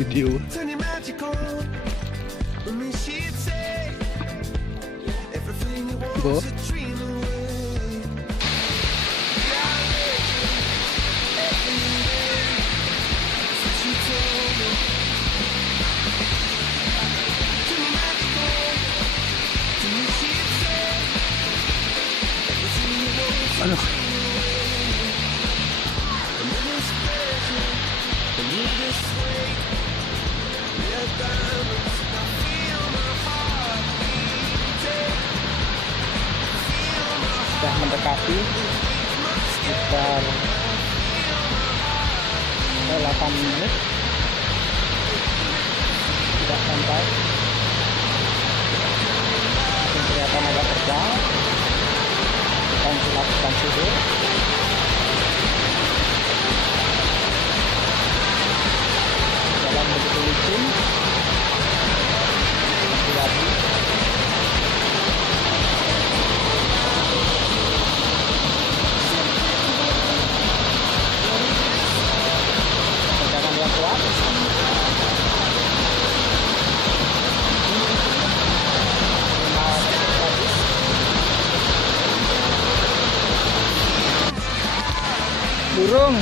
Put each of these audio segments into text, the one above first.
video. Bo. Ano? Sudah mendekati sekitar 8 menit sudah sampai. Mungkin kelihatan agak terbang. Kita lakukan sudur jalan begitu licin. Lagi tegangan yang kuat. Burung.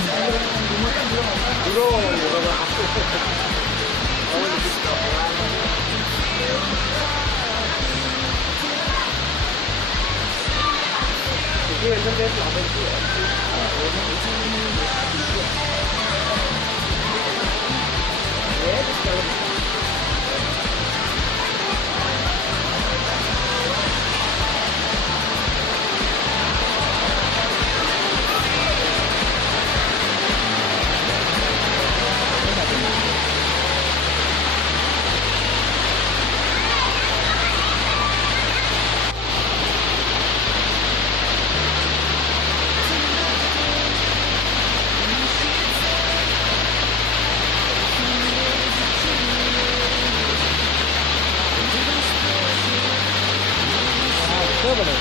Boleh.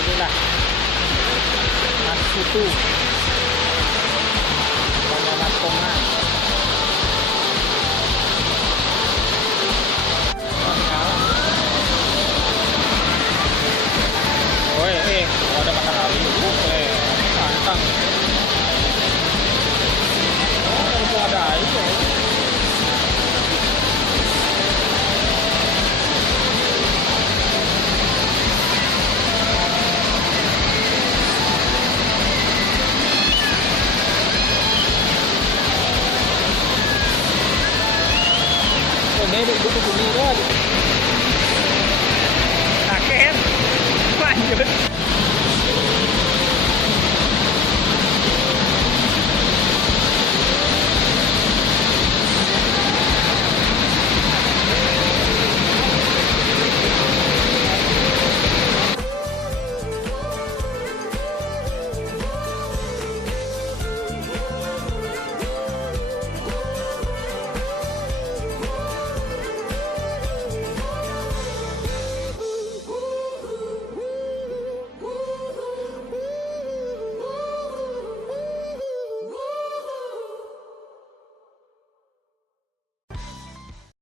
Inilah Mas Putu Mas Kongan. Oh ada matahari. Pantang. Oh, ada air. Ini buku bunyi kan. Sakit. Lanjut.